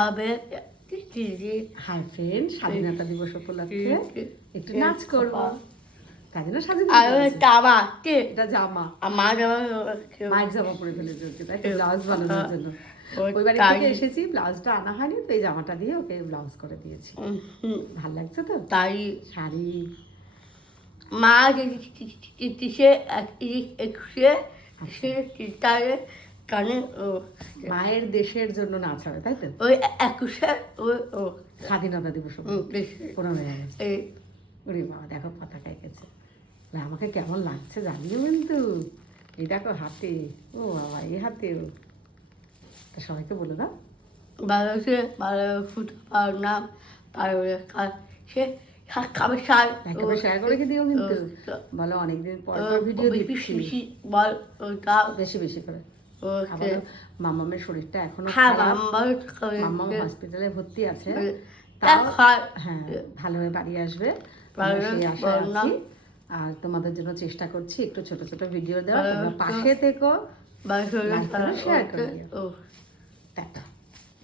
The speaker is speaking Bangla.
হবে হাই ফ্রেন্ড, স্বাধীনতা দিবস উপলক্ষে একটু নাচ করবো। তাই জন্য স্বাধীনতা আর জামা কে এটা জামা, মা জামা মায়ের জামা পরে ফেলেছে ওকে, তাই ব্লাউজ বানানোর জন্য। ওই বাড়ি থেকে এসেছি, ব্লাউজটা আনা হয়নি, তো এই জামাটা দিয়ে ওকে ব্লাউজ করে দিয়েছি। ভাল লাগছে তো? তাই শাড়ি মা কিসে একুশে সে চিন্তায় কানে মায়ের দেশের জন্য নাচ হবে, তাই তো? ওই একুশে ওই ও স্বাধীনতা দিবস 15ই আগস্ট। ওরে বাবা, দেখো পতাকা এঁকেছে। আমাকে কেমন লাগছে জানিও কিন্তু। এই দেখো হাতে, ও বাবা এই হাতেও। তা সবাইকে বলে দাও ভালোসে ভালো ফুটো পাওয়ার নাম তারপরে সে খাবে সার একেবারে শেয়ার করে রেখে দিও কিন্তু। বলো অনেকদিন পর পর ভিডিও দিচ্ছি, বেশি বল ওটা বেশি বেশি করে খাবার। মামামের শরীরটা এখনো হ্যাঁ খারাপ, মাম্মা মাম্মা হসপিটালে ভর্তি আছে। তাও হ্যাঁ, ভালো হয়ে বাড়ি আসবে সেই আশায় আছি। আর তোমাদের জন্য চেষ্টা করছি একটু ছোট ছোট ভিডিও দেওয়া, তোমরা পাশে থেকো, শেয়ার করে দিও।